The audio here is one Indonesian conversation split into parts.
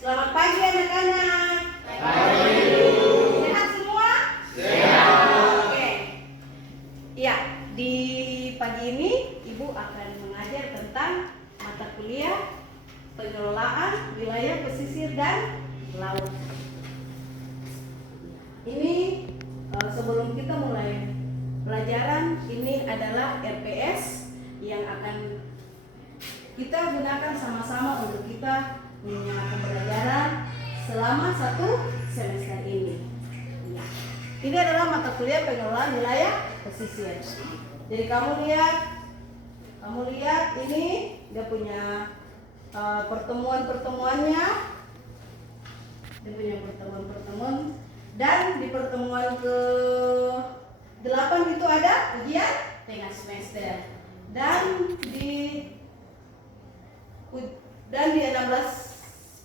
Selamat pagi anak-anak. Pagi. Sehat semua? Sehat. Oke. Ya, di pagi ini Ibu akan mengajar tentang mata kuliah pengelolaan wilayah pesisir dan laut. Ini sebelum kita mulai pelajaran, ini adalah RPS yang akan kita gunakan sama-sama untuk kita menyenangkan pembelajaran selama 1 semester ini. Ya. Ini adalah mata kuliah pengelolaan wilayah pesisir. Jadi kamu lihat ini dia punya pertemuan-pertemuannya. Dia punya pertemuan-pertemuan, dan di pertemuan ke-8 itu ada ujian tengah semester. Dan di 16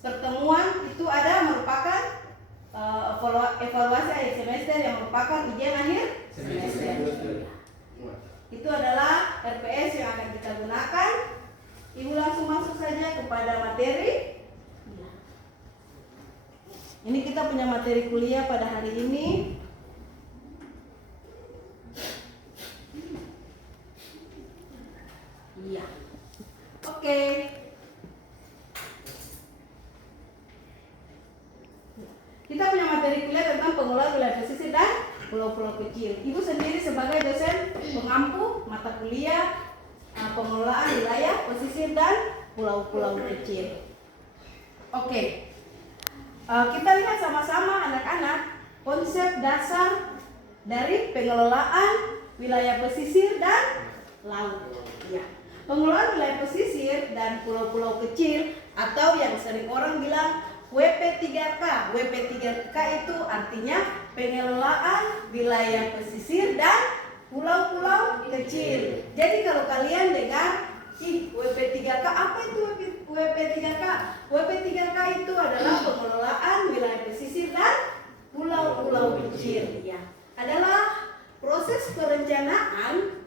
pertemuan itu ada merupakan evaluasi akhir semester yang merupakan ujian akhir semester. Itu adalah RPS yang akan kita gunakan. Ibu langsung masuk saja kepada materi. Ini kita punya materi kuliah pada hari ini. Iya. Oke. Kita punya materi kuliah tentang pengelolaan wilayah pesisir dan pulau-pulau kecil. Ibu sendiri sebagai dosen pengampu mata kuliah pengelolaan wilayah pesisir dan pulau-pulau kecil. Oke. Kita lihat sama-sama anak-anak konsep dasar dari pengelolaan wilayah pesisir dan laut. Ya. Pengelolaan wilayah pesisir dan pulau-pulau kecil atau yang sering orang bilang WP3K. WP3K itu artinya pengelolaan wilayah pesisir dan pulau-pulau kecil. Jadi kalau kalian dengar WP3K, apa itu WP3K? WP3K itu adalah pengelolaan wilayah pesisir dan pulau-pulau kecil. Ya, adalah proses perencanaan,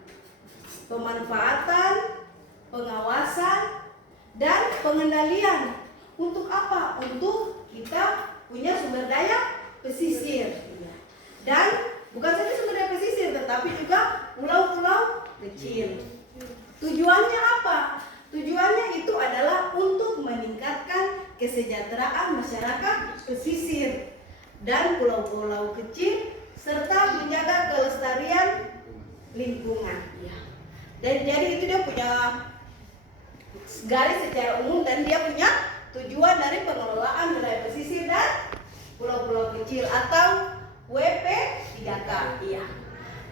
pemanfaatan, pengawasan, dan pengendalian. Untuk apa? Untuk kita punya sumber daya pesisir. Dan bukan saja sumber daya pesisir, tetapi juga pulau-pulau kecil. Tujuannya apa? Tujuannya itu adalah untuk meningkatkan kesejahteraan masyarakat pesisir dan pulau-pulau kecil serta menjaga kelestarian lingkungan. Dan jadi itu dia punya garis secara umum dan dia punya tujuan dari pengelolaan wilayah pesisir dan pulau-pulau kecil atau WP3K. Iya.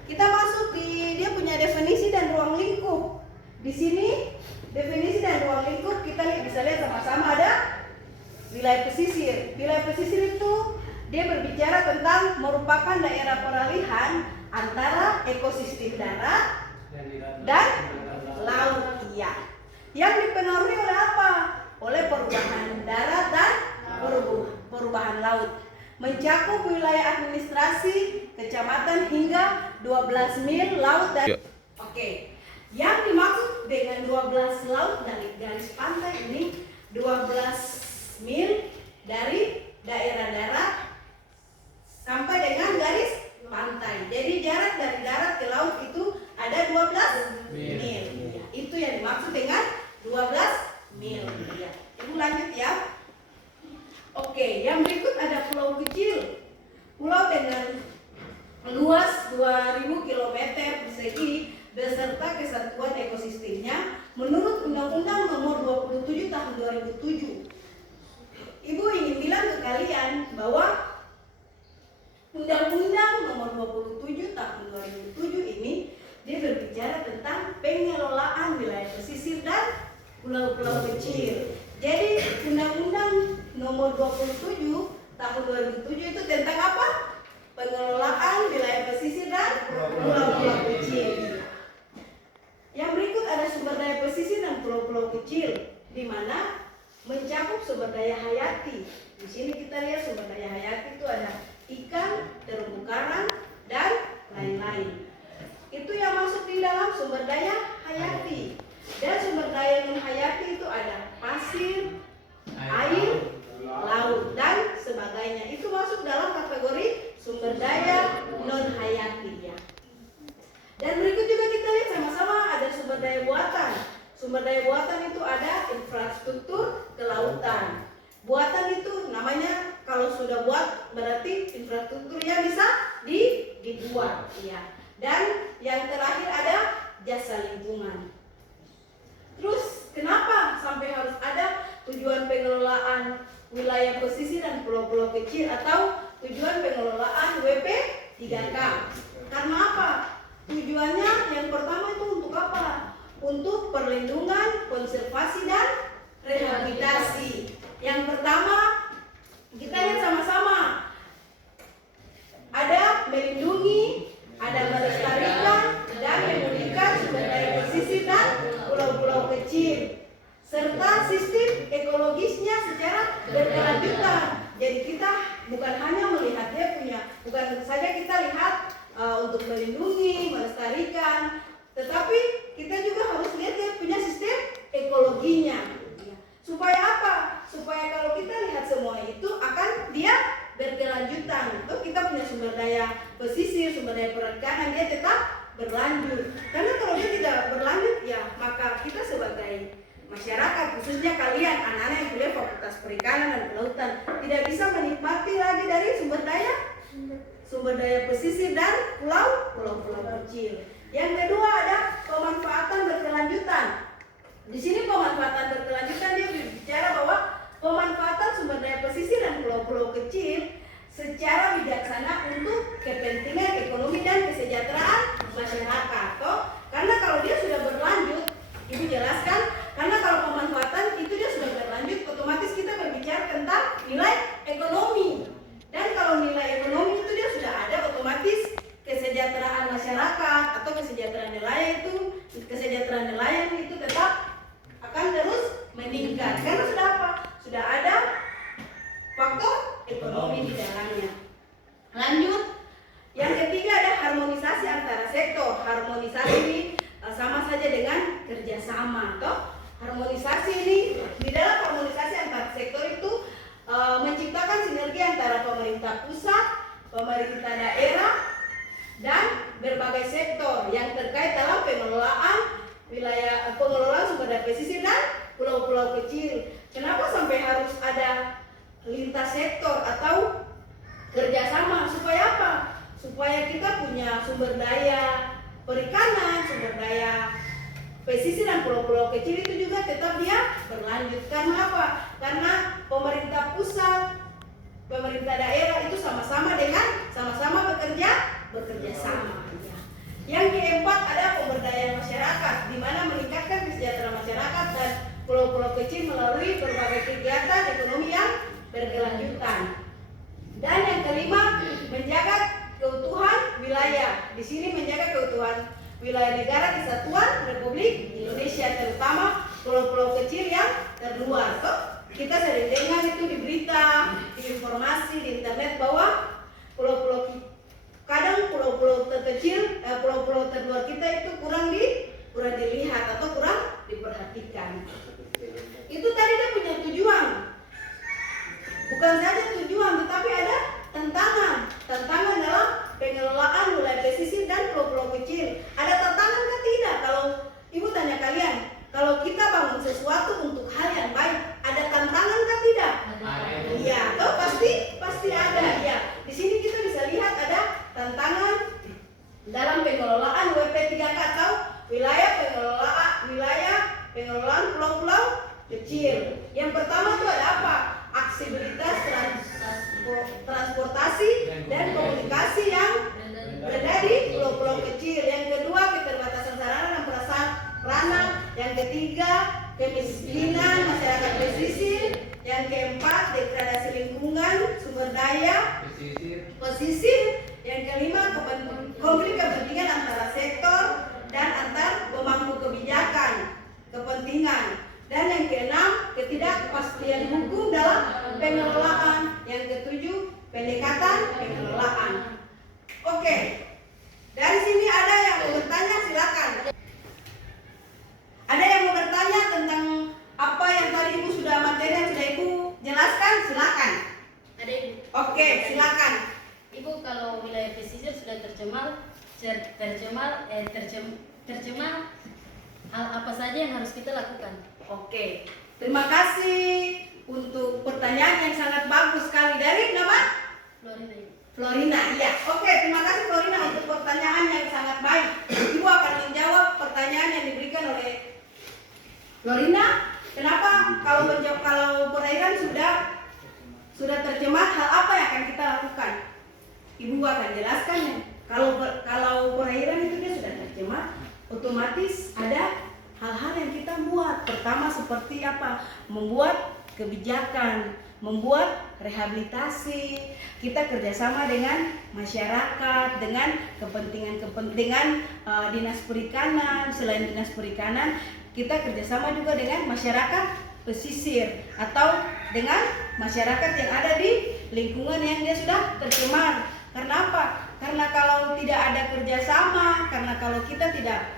Kita masuk di dia punya definisi dan ruang lingkup. Di sini definisi dan ruang lingkup kita bisa lihat sama-sama ada wilayah pesisir. Wilayah pesisir itu dia berbicara tentang merupakan daerah peralihan antara ekosistem darat dan laut. Iya. Yang dipengaruhi oleh apa? Oleh perubahan darat dan perubahan laut. Mencakup wilayah administrasi, kecamatan hingga 12 mil laut dan Oke. Yang dimaksud dengan 12 laut dari garis pantai ini 12 mil dari daerah darat sampai dengan garis pantai. Jadi jarak dari darat ke laut itu ada 12 mil. Ya, itu yang dimaksud dengan 12 mil. Ya. Ibu lanjut ya. Oke, yang berikut ada pulau kecil. Pulau dengan luas 2000 km persegi beserta kesatuan ekosistemnya menurut Undang-Undang Nomor 27 Tahun 2007. Ibu ingin bilang ke kalian bahwa Undang-Undang Nomor 27 Tahun 2007 ini dia berbicara tentang pengelolaan wilayah pesisir dan pulau-pulau kecil. Jadi Undang-Undang Nomor 27 Tahun 2007 itu tentang apa? Pengelolaan wilayah pesisir dan pulau-pulau kecil. Yang berikut ada sumber daya pesisir dan pulau-pulau kecil, di mana mencakup sumber daya hayati. Di sini kita lihat sumber daya hayati itu ada ikan, terumbu karang, dan lain-lain. Itu yang masuk di dalam sumber daya hayati. Dan sumber daya non hayati itu ada pasir, air, Sumber daya buatan itu ada infrastruktur kelautan. Buatan itu namanya kalau sudah buat berarti infrastrukturnya bisa dibuat, ya. Dan yang terakhir ada jasa lingkungan. Terus kenapa sampai harus ada tujuan pengelolaan wilayah pesisir dan pulau-pulau kecil atau tujuan pengelolaan WP 3K? Karena apa? Tujuannya yang pertama itu untuk apa? Untuk perlindungan, konservasi, dan rehabilitasi. Yang pertama, kita lihat sama-sama. Ada melindungi, ada melestarikan, dan memulihkan sumber daya pesisir dan pulau-pulau kecil, serta sistem ekologisnya secara berkelanjutan. Jadi kita bukan hanya melihat dia punya, bukan saja kita lihat untuk melindungi, melestarikan, tetapi kita juga harus lihat dia punya sistem ekologinya. Supaya apa? Supaya kalau kita lihat semua itu akan dia berkelanjutan. Tuh kita punya sumber daya pesisir, sumber daya perikanan, dia tetap berlanjut. Karena kalau dia tidak berlanjut, ya maka kita sebagai masyarakat, khususnya kalian anak-anak yang kuliah Fakultas Perikanan dan Kelautan, tidak bisa menikmati lagi dari sumber daya pesisir dan pulau-pulau kecil. Yang kedua ada pemanfaatan berkelanjutan. Di sini pemanfaatan berkelanjutan dia bicara bahwa pemanfaatan sumber daya pesisir dan pulau-pulau kecil secara bijaksana untuk kepentingan ekonomi dan kesejahteraan masyarakat. Karena kalau dia sudah berlanjut, Ibu jelaskan, karena kalau pemanfaatan itu dia sudah berlanjut, otomatis kita berbicara tentang nilai ekonomi. Dan kalau nilai ekonomi itu dia sudah ada, otomatis kesejahteraan masyarakat atau kesejahteraan nelayan itu tetap akan terus meningkat. Karena sudah apa? Sudah ada faktor ekonomi di dalamnya. Lanjut, yang ketiga ada harmonisasi antara sektor. Harmonisasi ini sama saja dengan kerjasama. Harmonisasi ini, di dalam harmonisasi antar sektor itu menciptakan sinergi antara pemerintah pusat, pemerintah daerah, dan berbagai sektor yang terkait dalam pengelolaan sumber daya pesisir dan pulau-pulau kecil. Kenapa sampai harus ada lintas sektor atau kerjasama? Supaya apa? Supaya kita punya sumber daya perikanan, sumber daya pesisir dan pulau-pulau kecil itu juga tetap dia berlanjut. Karena apa? Karena pemerintah pusat, pemerintah daerah itu sama-sama bekerja sama. Yang keempat ada pemberdayaan masyarakat, di mana meningkatkan kesejahteraan masyarakat dan pulau-pulau kecil melalui berbagai kegiatan ekonomi yang berkelanjutan. Dan yang kelima, menjaga keutuhan wilayah. Di sini menjaga keutuhan wilayah negara kesatuan Republik Indonesia, terutama pulau-pulau kecil yang terluar. Kita sering dengar itu di berita, di informasi, di internet bahwa pulau-pulau terkecil, pulau-pulau terluar kita itu kurang dilihat atau kurang diperhatikan. Itu tadi dia punya tujuan. Bukan saja tujuan, tetapi ada tantangan dalam pengelolaan wilayah pesisir dan pulau-pulau kecil. Ada tantangan kan tidak? Kalau Ibu tanya kalian, kalau kita bangun sesuatu untuk hal yang baik, ada tantangan kan tidak? Iya, pasti ada. Ya, di sini kita bisa lihat ada tantangan dalam pengelolaan WP3K atau wilayah pengelolaan pulau-pulau kecil. Yang pertama itu ada apa? Aksesibilitas transportasi dan komunikasi yang berada di pulau-pulau kecil. Yang kedua, keterbatasan sarana dan prasarana. Yang ketiga, kemiskinan masyarakat pesisir. Yang keempat, degradasi lingkungan, sumber daya pesisir. Yang kelima, konflik kepentingan antara sektor dan antar pemangku kebijakan kepentingan. Dan yang keenam, ketidakpastian hukum dalam pengelolaan. Yang ketujuh, pendekatan pengelolaan. Oke, dari sini ada yang mau bertanya, silakan. Ada yang mau bertanya tentang apa yang tadi Ibu sudah materi yang sudah Ibu jelaskan, silakan. Ada Ibu. Oke, silakan. Ibu, kalau wilayah pesisir sudah tercemar hal apa saja yang harus kita lakukan. Oke, terima kasih untuk pertanyaan yang sangat bagus sekali dari nama Florina, Ibu. Florina. Iya, oke, terima kasih Florina untuk pertanyaan yang sangat baik. Ibu akan menjawab pertanyaan yang diberikan oleh Florina. Kenapa kalau perairan sudah tercemar, hal apa yang akan kita lakukan? Ibu akan jelaskan ya. Kalau perairan itu dia sudah tercemar, otomatis ada hal-hal yang kita buat. Pertama seperti apa? Membuat kebijakan, membuat rehabilitasi. Kita kerjasama dengan masyarakat, dengan kepentingan dinas perikanan. Selain dinas perikanan, kita kerjasama juga dengan masyarakat pesisir atau dengan masyarakat yang ada di lingkungan yang dia sudah tercemar. Karena apa? Karena kalau tidak ada kerjasama, karena kalau kita tidak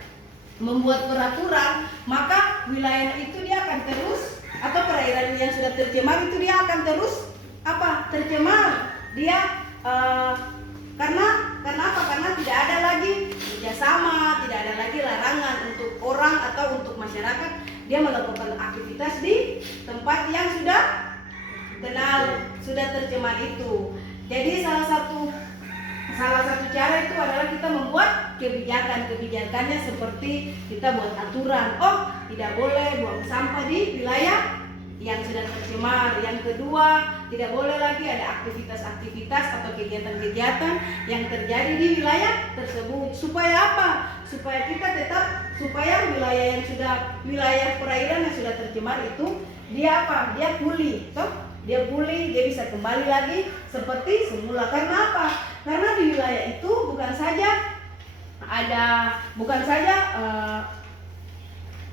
membuat peraturan, maka wilayah itu dia akan terus, atau perairan yang sudah tercemar itu dia akan terus tercemar. Dia karena apa? Karena tidak ada lagi kerjasama, tidak ada lagi larangan untuk orang atau untuk masyarakat dia melakukan aktivitas di tempat yang sudah tercemar itu. Jadi salah satu cara itu adalah kita membuat kebijakannya seperti kita buat aturan. Oh, tidak boleh buang sampah di wilayah yang sudah tercemar. Yang kedua, tidak boleh lagi ada aktivitas-aktivitas atau kegiatan-kegiatan yang terjadi di wilayah tersebut. Supaya apa? Supaya wilayah perairan yang sudah tercemar itu dia pulih, dia bisa kembali lagi seperti semula. Karena apa? Karena di wilayah itu bukan saja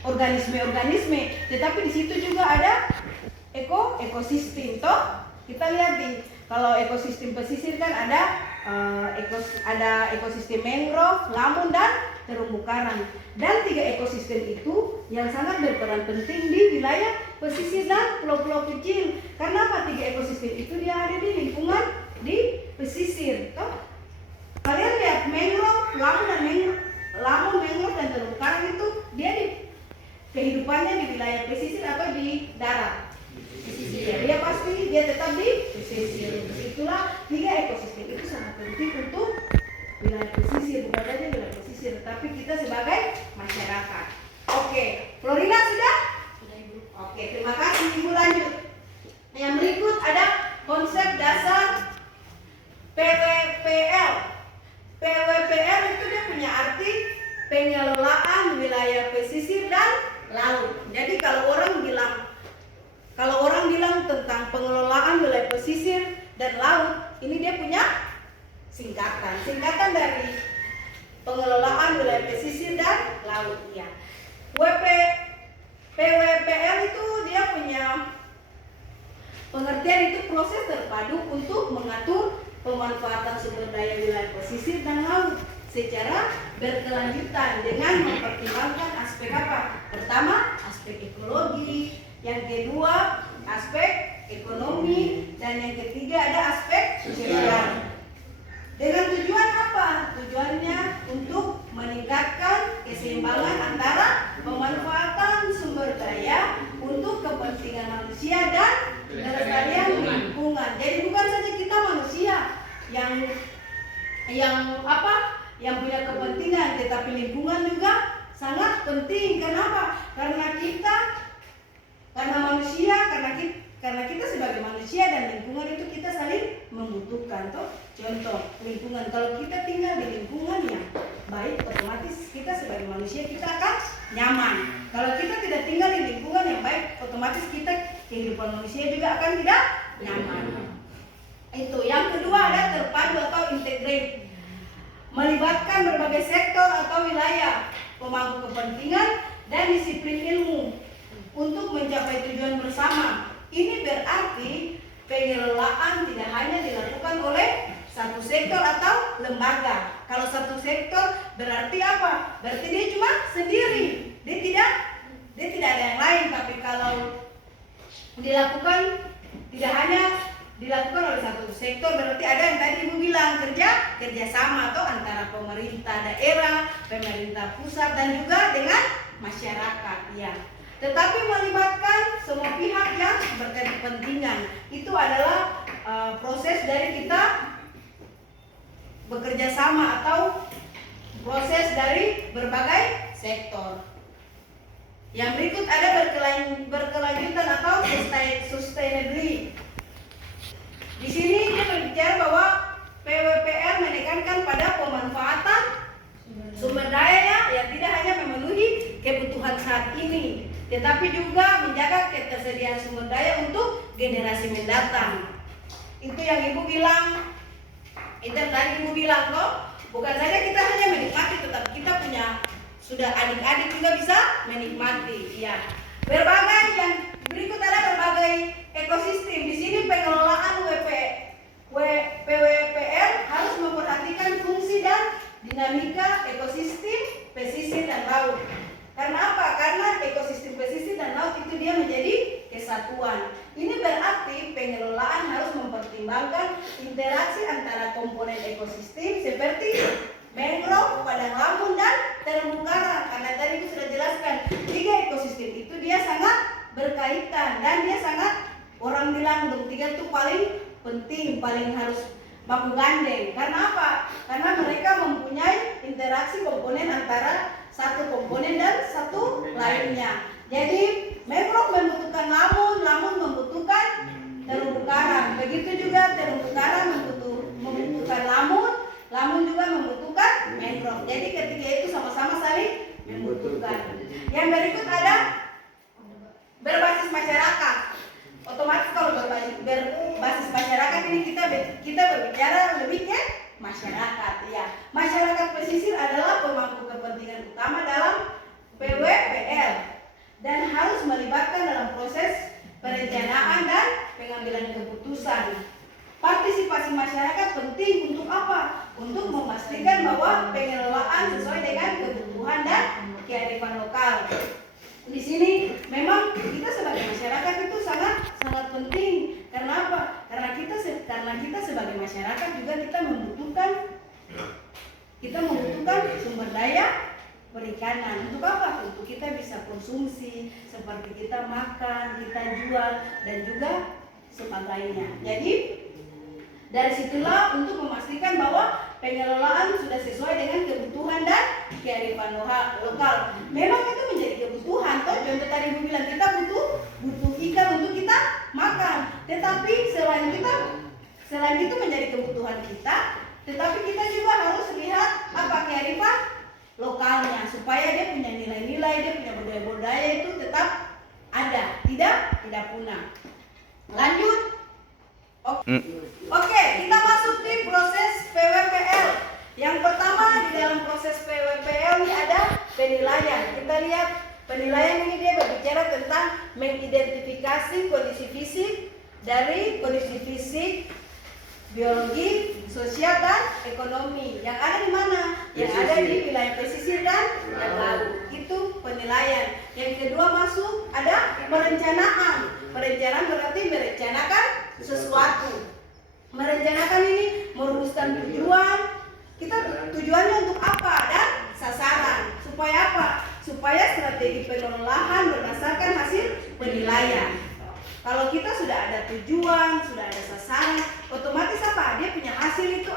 organisme, tetapi di situ juga ada ekosistem. Kita lihat kalau ekosistem pesisir kan ada ekosistem mangrove, lamun dan terumbu karang. Dan 3 ekosistem itu yang sangat berperan penting di wilayah pesisir dan pulau-pulau kecil. Karena apa? 3 ekosistem itu dia ada di lingkungan di pesisir. Kalian lihat mangrove, mangrove dan terumbu karang itu dia kehidupannya di wilayah pesisir atau di darat? Pesisir. Dia tetap di pesisir. Itulah 3 ekosistem itu sangat penting untuk wilayah pesisir, bukan saja wilayah pesisir, tapi kita sebagai masyarakat. Oke, Florina sudah? Sudah, Ibu. Oke, terima kasih. Ibu lanjut. Yang berikut ada konsep dasar PWPL. PWPL itu dia punya arti pengelolaan wilayah pesisir dan laut. Jadi kalau orang bilang tentang pengelolaan wilayah pesisir dan laut, ini dia punya singkatan dari pengelolaan wilayah pesisir dan laut ya. PWPL itu dia punya pengertian itu proses terpadu untuk mengatur pemanfaatan sumber daya wilayah pesisir dan laut secara berkelanjutan dengan mempertimbangkan aspek apa? Pertama, aspek ekologi, yang kedua, aspek ekonomi, dan yang ketiga ada aspek sosial. Dengan tujuan apa? Tujuannya untuk meningkatkan keseimbangan antara pemanfaatan sumber daya untuk kepentingan manusia dan kelestarian lingkungan. Jadi bukan saja kita manusia yang punya kepentingan, tetapi lingkungan juga sangat penting. Kenapa? Karena kita sebagai manusia dan lingkungan itu kita saling membutuhkan. Contoh lingkungan, kalau kita tinggal di lingkungan yang baik, otomatis kita sebagai manusia kita akan nyaman. Kalau kita tidak tinggal di lingkungan yang baik, otomatis kehidupan manusia juga akan tidak nyaman. Itu. Yang kedua ada terpadu atau integrate, melibatkan berbagai sektor atau wilayah, pemangku kepentingan dan disiplin ilmu untuk mencapai tujuan bersama. Ini berarti pengelolaan tidak hanya dilakukan oleh satu sektor atau lembaga. Kalau satu sektor berarti apa? Berarti dia cuma sendiri. Dia tidak ada yang lain. Tapi kalau dilakukan tidak hanya dilakukan oleh satu sektor, berarti ada yang tadi Ibu bilang kerjasama atau antara pemerintah daerah, pemerintah pusat dan juga dengan masyarakat, ya. Tetapi melibatkan semua pihak yang berkepentingan. Itu adalah proses dari kita bekerja sama atau proses dari berbagai sektor. Yang berikut ada berkelanjutan atau sustainability. Di sini dia berbicara bahwa PWPR menekankan pada pemanfaatan sumber dayanya yang tidak hanya memenuhi kebutuhan saat ini, tetapi juga menjaga ketersediaan sumber daya untuk generasi mendatang. Itu yang Ibu bilang, itu yang tadi Ibu bilang kok, bukan saja kita hanya menikmati, tetapi kita punya sudah adik-adik juga bisa menikmati. Ya, berbagai yang berikut ada berbagai ekosistem. Di sini pengelolaan PWPR harus memperhatikan fungsi dan dinamika ekosistem pesisir dan laut. Karena apa? Karena ekosistem pesisir dan laut itu dia menjadi kesatuan. Ini berarti pengelolaan harus mempertimbangkan interaksi antara komponen ekosistem seperti mangrove, padang lamun, dan terumbu karang. Karena tadi itu sudah jelaskan, 3 ekosistem itu dia sangat berkaitan dan dia sangat, orang bilang dong 3 itu paling penting, paling harus baku gandeng. Karena apa? Karena mereka mempunyai interaksi komponen antara satu komponen dan satu lainnya. Jadi mangrove membutuhkan lamun, lamun membutuhkan terumbu karang. Begitu juga terumbu karang membutuhkan lamun, lamun juga membutuhkan mangrove. Jadi ketiga itu sama-sama saling membutuhkan. Yang berikut ada berbasis masyarakat. Otomatis kalau berbasis masyarakat ini kita berbicara lebih ke masyarakat, ya. Masyarakat pesisir adalah pemangku kepentingan utama dalam PWPR dan harus melibatkan dalam proses perencanaan dan pengambilan keputusan. Partisipasi masyarakat penting untuk apa? Untuk memastikan bahwa pengelolaan sesuai dengan kebutuhan dan kearifan lokal. Di sini memang kita sebagai masyarakat itu sangat penting. Karena apa? Karena kita sebagai masyarakat juga kita membutuhkan sumber daya perikanan. Untuk apa? Untuk kita bisa konsumsi, seperti kita makan, kita jual, dan juga sebagainya. Jadi dari situlah untuk memastikan bahwa pengelolaan sudah sesuai dengan kebutuhan dan kearifan lokal. Memang itu menjadi kebutuhan. Contoh tadi Ibu bilang kita butuh ikan untuk kita makan. Tetapi selain itu menjadi kebutuhan kita, tetapi kita juga harus lihat apa kearifan lokalnya supaya dia punya nilai-nilai, dia punya budaya-budaya itu tetap ada, tidak punah. Lanjut. Oke, kita masuk di proses PWPL. Yang pertama di dalam proses PWPL ini ada penilaian. Kita lihat penilaian ini dia berbicara tentang mengidentifikasi kondisi fisik dari kondisi fisik, biologi, sosial, dan ekonomi. Yang ada di mana? Yang ada di wilayah pesisir dan laut. Itu penilaian. Yang kedua masuk ada perencanaan. Perencanaan berarti merencanakan sesuatu. Merencanakan ini merumuskan tujuan. Tujuannya untuk apa dan sasaran. Supaya apa? Supaya strategi pengelolaan berdasarkan hasil penilaian. Kalau kita sudah ada tujuan, sudah ada sasaran, otomatis apa? Dia punya hasil itu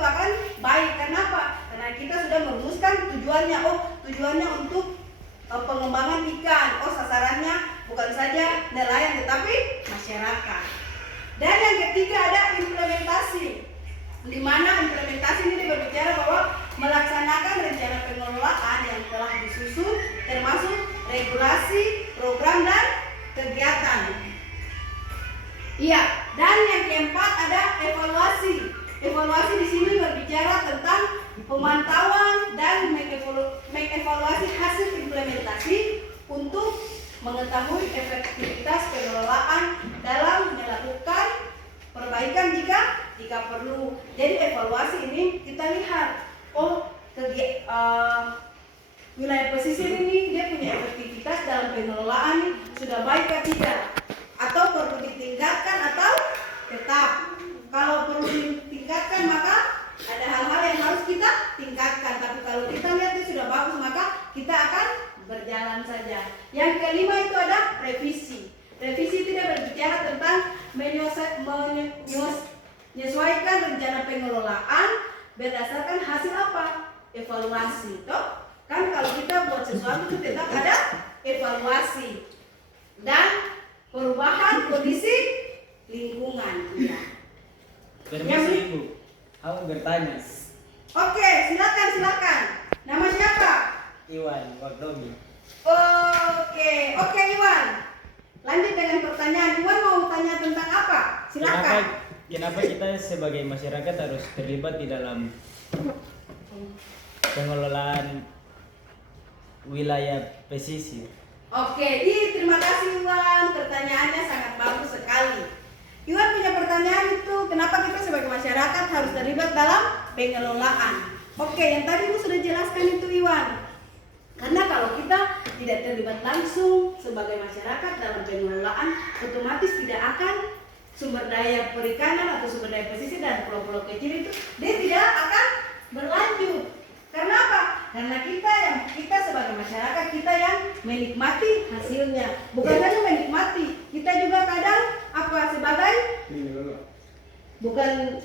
akan baik. Kenapa? Karena kita sudah merumuskan tujuannya. Tujuannya untuk pengembangan ikan. Sasarannya bukan saja nelayan tetapi masyarakat. Dan yang ketiga ada implementasi. Di mana implementasi ini berbicara bahwa melaksanakan rencana pengelolaan yang telah disusun termasuk regulasi, program, dan kegiatan. Iya, dan yang keempat ada evaluasi. Evaluasi di sini berbicara tentang pemantauan dan mengevaluasi hasil implementasi untuk mengetahui efektivitas pengelolaan dalam melakukan perbaikan jika perlu. Jadi evaluasi ini kita lihat, wilayah pesisir ini dia punya efektivitas dalam pengelolaan sudah baik atau tidak, atau perlu ditingkatkan atau tetap. Kalau perlu ditingkatkan maka ada hal-hal yang harus kita tingkatkan. Tapi kalau kita lihat dia sudah bagus rencana pengelolaan berdasarkan hasil apa? Evaluasi, toh? Kan kalau kita buat sesuatu itu tetap ada evaluasi dan perubahan kondisi lingkungan. Ya. Permisi Ibu, aku bertanya. Oke, silakan. Nama siapa? Iwan Wardomi. Oke Iwan. Lanjut dengan pertanyaan. Iwan mau tanya tentang apa? Silakan. Kenapa kita sebagai masyarakat harus terlibat di dalam pengelolaan wilayah pesisir? Oke, terima kasih Iwan. Pertanyaannya sangat bagus sekali. Iwan punya pertanyaan itu, kenapa kita sebagai masyarakat harus terlibat dalam pengelolaan? Oke, yang tadi Ibu sudah jelaskan itu Iwan. Karena kalau kita tidak terlibat langsung sebagai masyarakat dalam pengelolaan, otomatis tidak akan sumber daya perikanan atau sumber daya pesisir dan pulau-pulau kecil itu dia tidak akan berlanjut. Karena apa? Karena kita sebagai masyarakat kita yang menikmati hasilnya. Bukan hanya menikmati, kita juga kadang apa sebagai bukan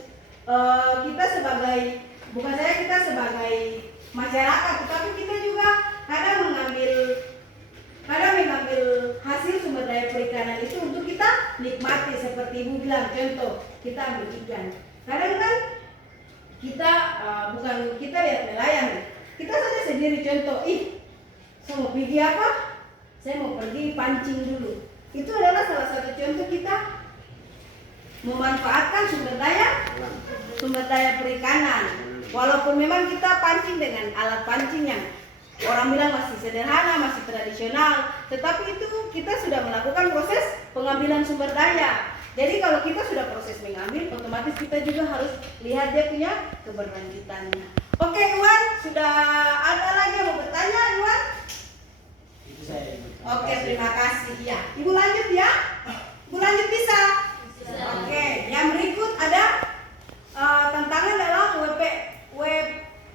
saja kita sebagai masyarakat, tetapi kita juga kadang mengambil hasil sumber daya perikanan itu untuk kita nikmati. Seperti Ibu bilang, contoh kita ambil ikan. Kadang kan kita bukan kita lihat nelayan, kita saja sendiri contoh, saya mau pergi apa? Saya mau pergi pancing dulu. Itu adalah salah satu contoh kita memanfaatkan sumber daya perikanan. Walaupun memang kita pancing dengan alat pancing yang orang bilang masih sederhana, masih tradisional, tetapi itu kita sudah melakukan proses pengambilan sumber daya. Jadi kalau kita sudah proses mengambil, otomatis kita juga harus lihat dia punya keberlanjutannya. Oke Iwan, sudah ada lagi yang mau bertanya Iwan? Itu saya. Oke, terima kasih ya. Ibu lanjut ya. Ibu lanjut bisa? Oke, yang berikut ada tantangan dalam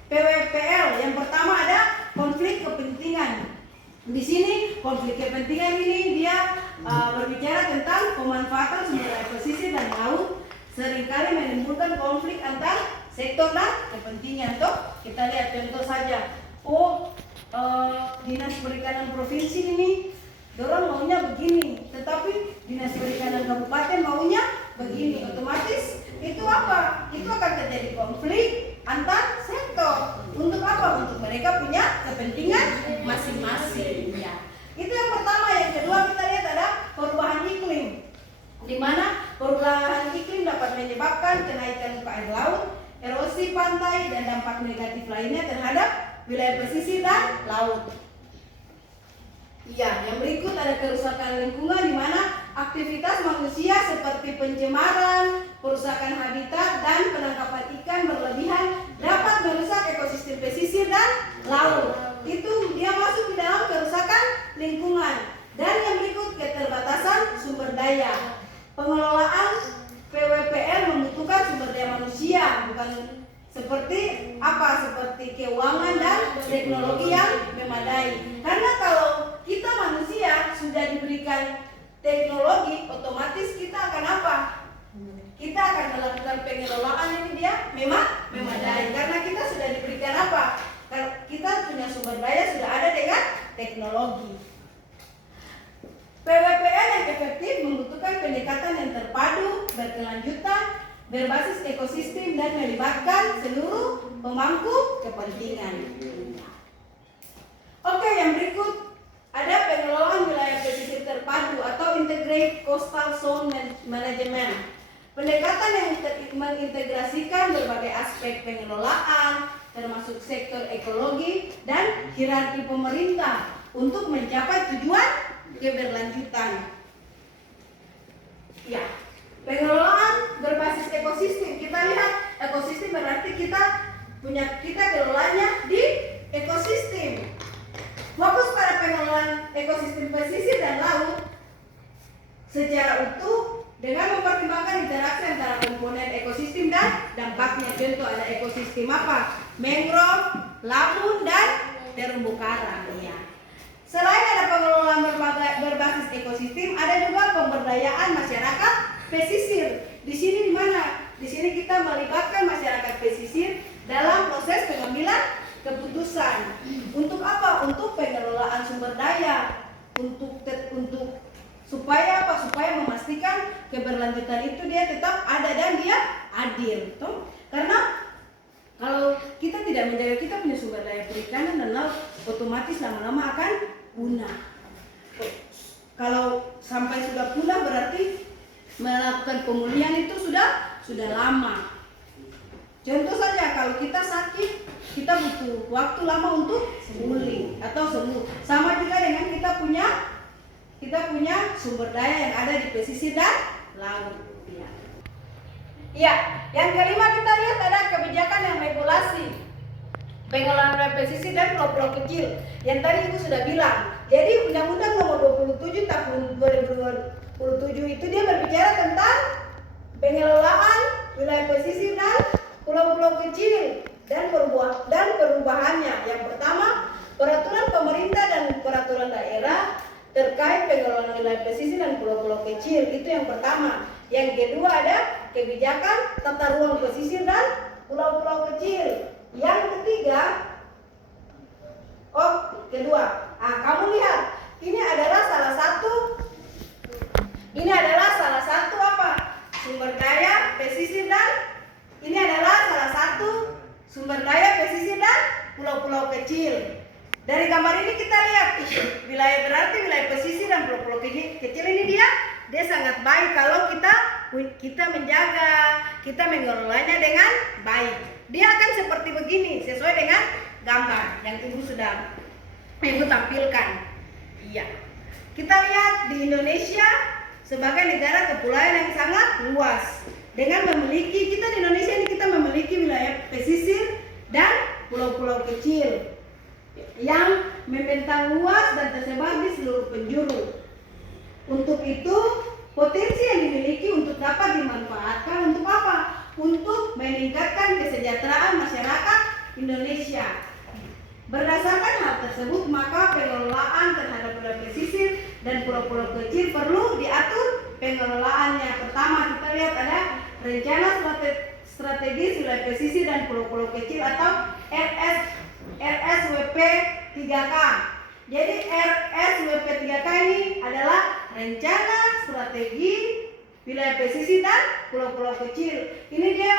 PWPL. Yang pertama ada konflik kepentingan. Di sini konflik kepentingan ini dia berbicara tentang pemanfaatan sumber daya pesisir dan laut seringkali menimbulkan konflik antar sektor dan kepentingan. Toh kita lihat contoh saja. Dinas Perikanan Provinsi ini dorong maunya begini, tetapi Dinas Perikanan Kabupaten maunya begini. Otomatis itu apa? Itu akan terjadi konflik antar sektor. Untuk apa? Untuk mereka punya kepentingan masing-masing. Ya. Itu yang pertama. Yang kedua kita lihat ada perubahan iklim, di mana perubahan iklim dapat menyebabkan kenaikan muka air laut, erosi pantai, dan dampak negatif lainnya terhadap wilayah pesisir dan laut. Ya, yang berikut ada kerusakan lingkungan, di mana aktivitas manusia seperti pencemaran, perusakan habitat, dan penangkapan ikan berlebihan dapat merusak ekosistem pesisir dan laut. Itu dia masuk di dalam kerusakan lingkungan. Dan yang berikut keterbatasan sumber daya. Pengelolaan PWPL membutuhkan sumber daya manusia, bukan seperti keuangan dan teknologi yang memadai. Karena kalau kita manusia sudah diberikan teknologi, otomatis kita akan apa? Kita akan melakukan pengelolaan ini dia memang memadai. Karena kita sudah diberikan apa? Kita punya sumber daya sudah ada dengan teknologi. PWPL yang efektif membutuhkan pendekatan yang terpadu, berkelanjutan, berbasis ekosistem, dan melibatkan seluruh pemangku kepentingan. Oke, yang berikut ada pengelolaan wilayah pesisir terpadu atau Integrated Coastal Zone Management. Pendekatan yang mengintegrasikan berbagai aspek pengelolaan, termasuk sektor ekologi dan hierarki pemerintah untuk mencapai tujuan keberlanjutan. Ya, pengelolaan berbasis ekosistem. Kita lihat ekosistem berarti kita kelolanya di ekosistem. Fokus pada pengelolaan ekosistem pesisir dan laut secara utuh dengan mempertimbangkan interaksi antara komponen ekosistem dan dampaknya. Contoh ada ekosistem apa? Mangrove, lamun, dan terumbu karang. Ya. Selain ada pengelolaan berbasis ekosistem, ada juga pemberdayaan masyarakat pesisir. Di sini di mana di sini kita melibatkan masyarakat pesisir dalam proses pengambilan keputusan. Untuk apa? Untuk pengelolaan sumber daya. Untuk supaya apa? Supaya memastikan keberlanjutan itu dia tetap ada dan dia adil. Toh? Karena kalau kita tidak menjaga kita punya sumber daya perikanan dan laut, otomatis lama-lama akan punah. Kalau sampai sudah punah berarti melakukan pemulihan itu sudah lama. Contoh saja kalau kita sakit, kita butuh waktu lama untuk pulih atau sembuh. Sama juga dengan kita punya sumber daya yang ada di pesisir dan laut. Ya, yang kelima kita lihat ada kebijakan yang regulasi pengelolaan wilayah pesisir dan pulau-pulau kecil. Yang tadi Ibu sudah bilang. Jadi Undang-Undang Nomor 27 Tahun 2027 itu dia berbicara tentang pengelolaan wilayah pesisir dan pulau-pulau kecil dan perubahannya. Yang pertama, peraturan pemerintah dan peraturan daerah terkait pengelolaan wilayah pesisir dan pulau-pulau kecil. Itu yang pertama. Yang kedua ada kebijakan tata ruang pesisir dan pulau-pulau kecil. Yang ketiga, kamu lihat, ini adalah salah satu apa? Sumber daya pesisir dan ini adalah salah satu sumber daya pesisir dan pulau-pulau kecil. Dari gambar ini kita lihat berarti wilayah pesisir dan pulau-pulau kecil ini dia sangat baik kalau kita menjaga, kita mengelolanya dengan baik. Dia akan seperti begini sesuai dengan gambar yang Ibu tampilkan. Iya. Kita lihat di Indonesia sebagai negara kepulauan yang sangat luas. Dengan kita di Indonesia ini kita memiliki wilayah pesisir dan pulau-pulau kecil yang membentang luas dan tersebar di seluruh penjuru. Untuk itu, potensi yang dimiliki untuk dapat dimanfaatkan untuk apa? Untuk meningkatkan kesejahteraan masyarakat Indonesia. Berdasarkan hal tersebut, maka pengelolaan terhadap wilayah pesisir dan pulau-pulau kecil perlu diatur pengelolaannya. Pertama, kita lihat ada rencana strategis wilayah pesisir dan pulau-pulau kecil atau RSWP 3K. Jadi RSWP 3K ini adalah rencana strategi wilayah pesisir dan pulau-pulau kecil. Ini dia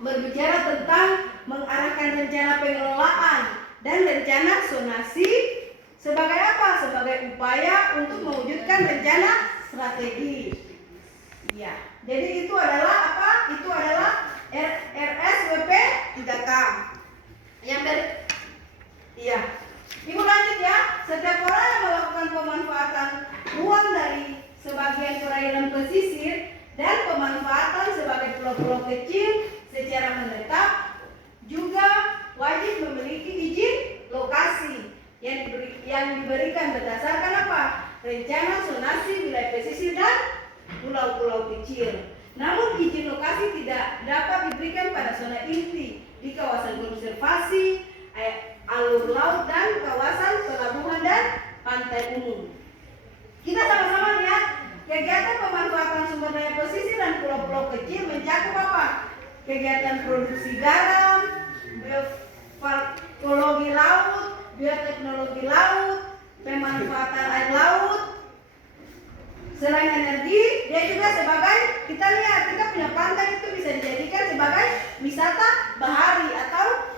berbicara tentang mengarahkan rencana pengelolaan dan rencana zonasi sebagai apa? Sebagai upaya untuk mewujudkan rencana strategi. Ya, jadi itu adalah apa? Itu adalah RSWP 3K. Ibu lanjut ya. Setiap orang yang melakukan pemanfaatan uang dari sebagian perairan pesisir dan pemanfaatan sebagai pulau-pulau kecil secara menetap juga wajib memiliki izin lokasi yang diberikan berdasarkan apa? Rencana zonasi wilayah pesisir dan pulau-pulau kecil. Namun izin lokasi tidak dapat diberikan pada zona inti di kawasan konservasi, alur laut dan kawasan pelabuhan dan pantai umum. Kita sama-sama lihat kegiatan pemanfaatan sumber daya pesisir dan pulau-pulau kecil mencakup apa? Kegiatan produksi garam, biofarmakologi laut, bioteknologi laut, pemanfaatan air laut. Selain energi, dia juga sebagai, kita lihat, kita punya pantai itu bisa dijadikan sebagai wisata bahari atau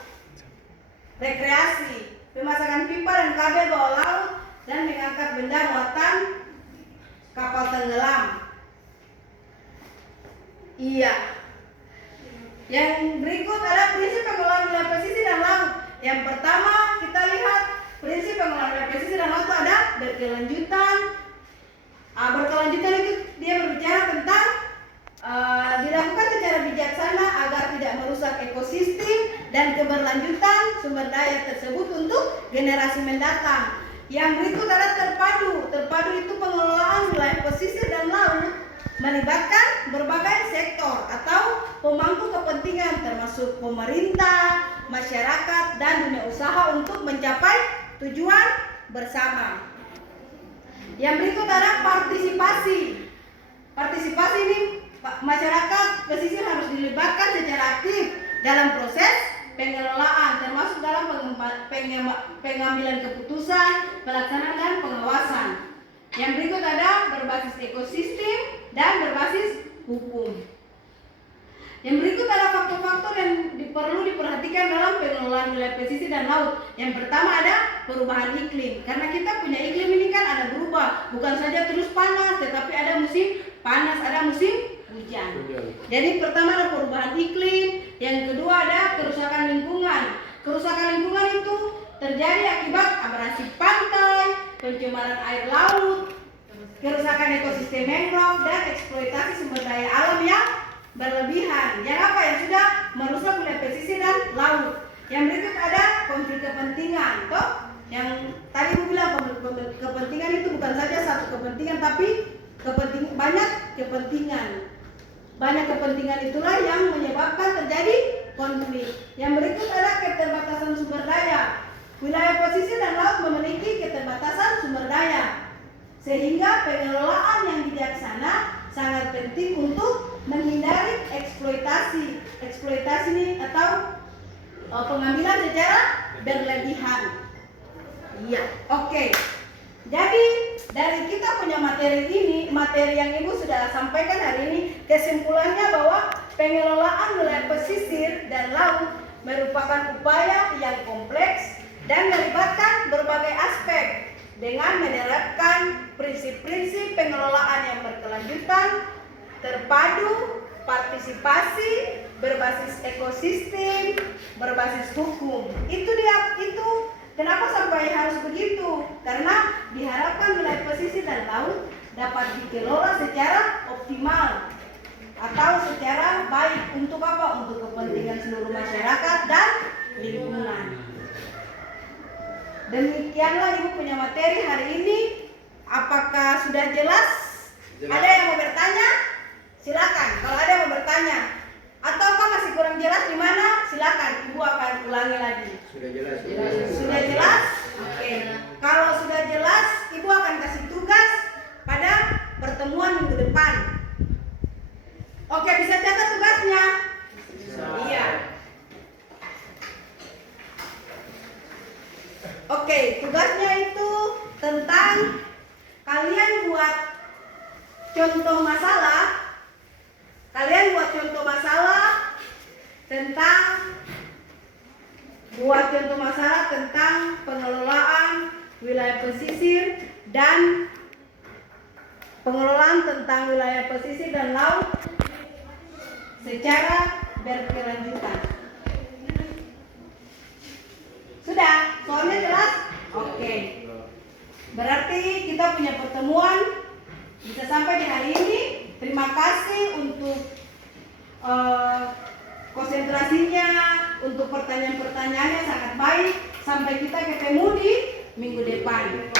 rekreasi, pemasangan pipa dan kabel bawah laut dan mengangkat benda muatan kapal tenggelam. Iya. Yang berikut ada prinsip pengelolaan wilayah pesisir dan laut. Yang pertama kita lihat prinsip pengelolaan wilayah pesisir dan laut itu ada berkelanjutan. Berkelanjutan itu dia berbicara tentang dilakukan secara bijaksana agar tidak merusak ekosistem dan keberlanjutan sumber daya tersebut untuk generasi mendatang. Yang berikut ada terpadu. Terpadu itu pengelolaan wilayah pesisir dan laut melibatkan berbagai sektor atau pemangku kepentingan termasuk pemerintah, masyarakat, dan dunia usaha untuk mencapai tujuan bersama. Yang berikut ada partisipasi. Partisipasi ini masyarakat pesisir harus dilibatkan secara aktif dalam proses pengelolaan, termasuk dalam pengambilan keputusan, pelaksanaan dan pengawasan. Yang berikut ada berbasis ekosistem dan berbasis hukum. Yang berikut ada faktor-faktor yang perlu diperhatikan dalam pengelolaan wilayah pesisir dan laut. Yang pertama ada perubahan iklim. Karena kita punya iklim ini kan ada berubah, bukan saja terus panas, tetapi ada musim panas, ada musim hujan. Jadi pertama ada perubahan iklim, yang kedua ada kerusakan lingkungan. Kerusakan lingkungan itu terjadi akibat abrasi pantai, pencemaran air laut, kerusakan ekosistem mangrove dan eksploitasi sumber daya alam yang berlebihan. Yang apa? Yang sudah merusak wilayah pesisir dan laut. Yang berikut ada konflik kepentingan. Toh, yang tadi Bu bilang kepentingan itu bukan saja satu kepentingan, tapi banyak kepentingan. Banyak kepentingan itulah yang menyebabkan terjadi konflik. Yang berikut ada keterbatasan sumber daya. Wilayah pesisir dan laut memiliki keterbatasan sumber daya, sehingga pengelolaan yang bijaksana sangat penting untuk menghindari eksploitasi ini atau pengambilan secara berlebihan. Iya, oke. Jadi dari kita punya materi yang Ibu sudah sampaikan hari ini, kesimpulannya bahwa pengelolaan wilayah pesisir dan laut merupakan upaya yang kompleks dan melibatkan berbagai aspek dengan menerapkan prinsip-prinsip pengelolaan yang berkelanjutan, terpadu, partisipasi, berbasis ekosistem, berbasis hukum. Itu kenapa sampai harus begitu? Karena diharapkan wilayah pesisir dan laut dapat dikelola secara optimal atau secara baik. Untuk apa? Untuk kepentingan seluruh masyarakat dan lingkungan. Demikianlah Ibu punya materi hari ini. Apakah sudah jelas? Ada yang mau bertanya? Silakan. Kalau ada yang mau bertanya, ataukah masih kurang jelas di mana? Silakan. Ibu akan ulangi lagi. Sudah jelas. Sudah jelas? Oke. Kalau sudah jelas, Ibu akan kasih tugas pada pertemuan minggu depan. Oke, bisa catat tugasnya? Iya. Oke, tugasnya itu tentang kalian buat contoh masalah. Kalian buat contoh masalah tentang pengelolaan wilayah pesisir dan pengelolaan tentang wilayah pesisir dan laut secara berkelanjutan. Sudah? Soalnya jelas? Oke. Berarti kita punya pertemuan bisa sampai di hari ini. Terima kasih untuk konsentrasinya, untuk pertanyaan-pertanyaannya sangat baik. Sampai kita ketemu di minggu depan.